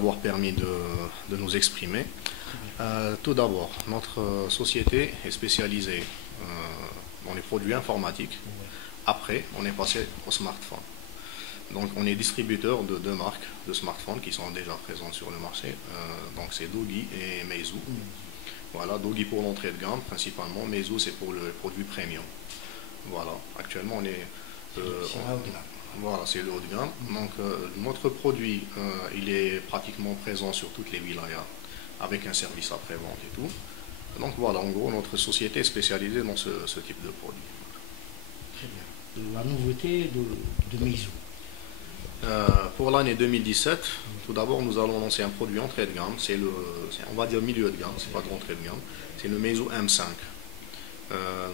d'avoir permis de nous exprimer. Tout d'abord, notre société est spécialisée dans les produits informatiques. Après, on est passé au smartphone. Donc, on est distributeur de deux marques de smartphones qui sont déjà présentes sur le marché. Donc, c'est Doogee et Meizu. Voilà, Doogee pour l'entrée de gamme principalement, Meizu c'est pour le produit premium. Voilà, actuellement on est... voilà, c'est le haut de gamme. Donc, notre produit, il est pratiquement présent sur toutes les wilayas, avec un service après-vente et tout. Donc voilà, en gros, notre société est spécialisée dans ce type de produit. Très bien. La nouveauté de Meizu. Pour l'année 2017, tout d'abord, nous allons lancer un produit entrée de gamme. On va dire milieu de gamme, c'est pas de l'entrée de gamme. C'est le Meizu M5.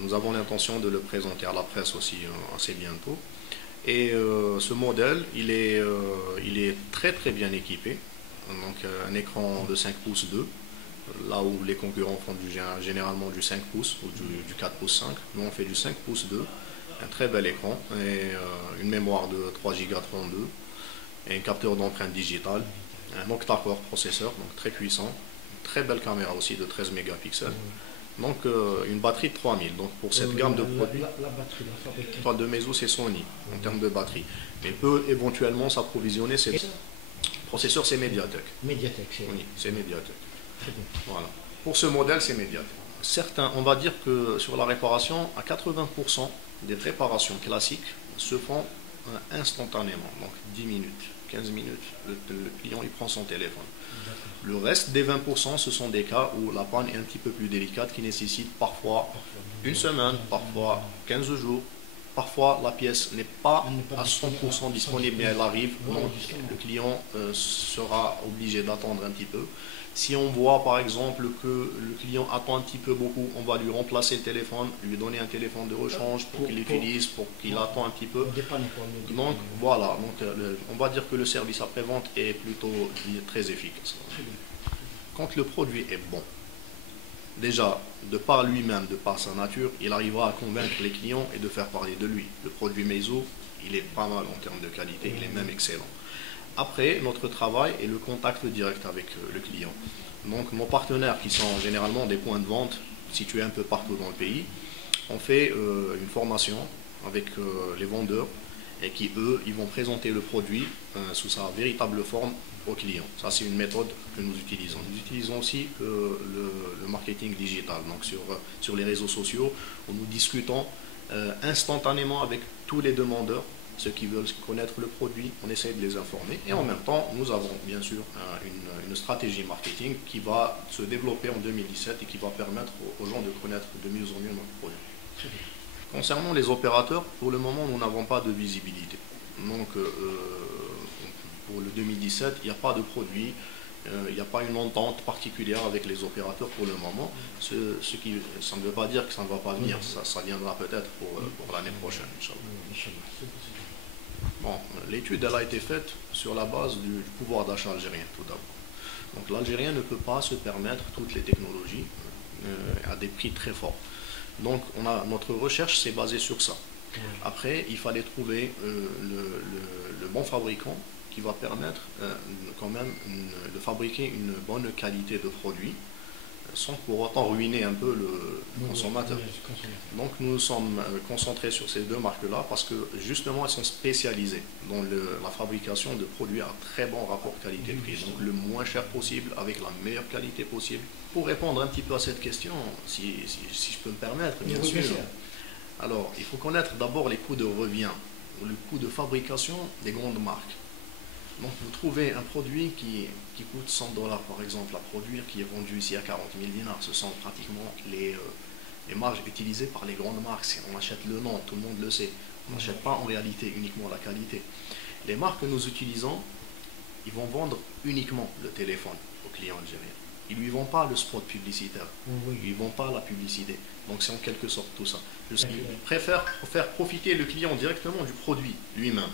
Nous avons l'intention de le présenter à la presse aussi assez bientôt. Et ce modèle, il est très très bien équipé. Donc un écran de 5 pouces 2, là où les concurrents font généralement du 5 pouces ou du 4 pouces 5. Nous on fait du 5 pouces 2, un très bel écran et une mémoire de 3 Go 32 et un capteur d'empreinte digitale, un octa-core processeur, donc très puissant, une très belle caméra aussi de 13 mégapixels. Donc une batterie de 3000. Donc pour cette gamme de produits, la batterie, la fabrication de Meizu c'est Sony en termes de batterie. Mais peut éventuellement s'approvisionner. Le processeur c'est Mediatek. Mediatek, c'est... Oui, c'est Mediatek. Voilà. Pour ce modèle c'est Mediatek. Certains, on va dire que sur la réparation, à 80% des réparations classiques se font instantanément. Donc 10 minutes, 15 minutes, le client il prend son téléphone. Le reste des 20%, ce sont des cas où la panne est un petit peu plus délicate, qui nécessite parfois une semaine, parfois 15 jours. Parfois, la pièce n'est pas à 100% disponible, mais elle arrive. Donc, le client sera obligé d'attendre un petit peu. Si on voit par exemple que le client attend un petit peu beaucoup, on va lui remplacer le téléphone, lui donner un téléphone de rechange pour qu'il l'utilise, pour qu'il attend un petit peu. Donc voilà, donc, on va dire que le service après-vente est plutôt très efficace. Quand le produit est bon, déjà, de par lui-même, de par sa nature, il arrivera à convaincre les clients et de faire parler de lui. Le produit Meizu, il est pas mal en termes de qualité, il est même excellent. Après, notre travail est le contact direct avec le client. Donc, nos partenaires, qui sont généralement des points de vente situés un peu partout dans le pays, on fait une formation avec les vendeurs et qui, eux, ils vont présenter le produit sous sa véritable forme aux clients. Ça, c'est une méthode que nous utilisons. Nous utilisons aussi le marketing digital, donc sur les réseaux sociaux, où nous discutons instantanément avec tous les demandeurs, ceux qui veulent connaître le produit, on essaie de les informer. Et en même temps, nous avons bien sûr une stratégie marketing qui va se développer en 2017 et qui va permettre aux gens de connaître de mieux en mieux notre produit. Concernant les opérateurs, pour le moment, nous n'avons pas de visibilité. Donc, pour le 2017, il n'y a pas de produit, il n'y a pas une entente particulière avec les opérateurs pour le moment. Ça ne veut pas dire que ça ne va pas venir, ça viendra peut-être pour l'année prochaine, Inch'Allah. Bon, l'étude elle a été faite sur la base du pouvoir d'achat algérien tout d'abord. Donc l'Algérien ne peut pas se permettre toutes les technologies à des prix très forts. Donc notre recherche s'est basée sur ça. Après, il fallait trouver le bon fabricant qui va permettre quand même de fabriquer une bonne qualité de produit sans pour autant ruiner un peu le consommateur. Donc nous nous sommes concentrés sur ces deux marques-là parce que justement elles sont spécialisées dans la fabrication de produits à très bon rapport qualité-prix, donc le moins cher possible avec la meilleure qualité possible. Pour répondre un petit peu à cette question, si je peux me permettre, bien sûr. Alors, il faut connaître d'abord les coûts de revient, ou le coût de fabrication des grandes marques. Donc vous trouvez un produit qui coûte 100 $ par exemple à produire, qui est vendu ici à 40 000 dinars. Ce sont pratiquement les marges utilisées par les grandes marques. On achète le nom, tout le monde le sait. On n'achète pas en réalité uniquement la qualité. Les marques que nous utilisons, ils vont vendre uniquement le téléphone aux clients algériens. Ils ne lui vendent pas le spot publicitaire. Ils ne lui vendent pas la publicité. Donc c'est en quelque sorte tout ça. Ils préfèrent faire profiter le client directement du produit lui-même.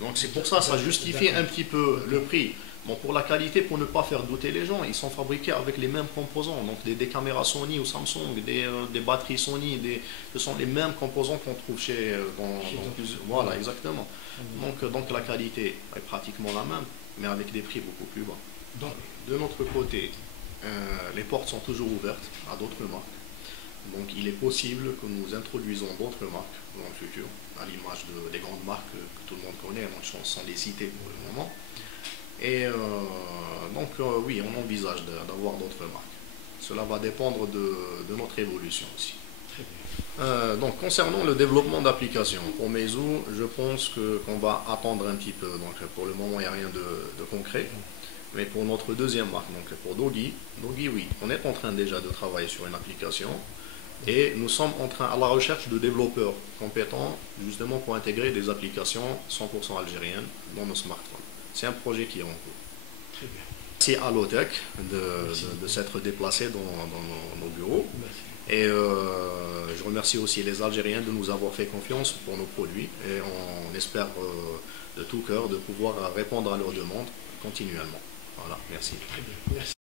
Donc c'est pour ça, ça justifie un petit peu le prix. Bon, pour la qualité, pour ne pas faire douter les gens, ils sont fabriqués avec les mêmes composants. Donc des caméras Sony ou Samsung, des batteries Sony, ce sont les mêmes composants qu'on trouve voilà, exactement. Donc la qualité est pratiquement la même, mais avec des prix beaucoup plus bas. Donc, de notre côté, les portes sont toujours ouvertes à d'autres marques. Donc il est possible que nous introduisons d'autres marques dans le futur, à l'image des grandes marques que tout le monde connaît, donc sans les citer pour le moment. Et oui, on envisage d'avoir d'autres marques. Cela va dépendre de notre évolution aussi. Donc concernant le développement d'applications, pour Meizu, je pense qu'on va attendre un petit peu. Donc pour le moment, il n'y a rien de concret. Mais pour notre deuxième marque, donc pour Dogi, oui, on est en train déjà de travailler sur une application. Et nous sommes à la recherche de développeurs compétents justement pour intégrer des applications 100% algériennes dans nos smartphones. C'est un projet qui est en cours. très bien. Merci à Lotec de s'être déplacé dans nos bureaux. Merci. Et je remercie aussi les Algériens de nous avoir fait confiance pour nos produits. Et on espère de tout cœur de pouvoir répondre à leurs demandes continuellement. Voilà, merci. Très bien. Merci.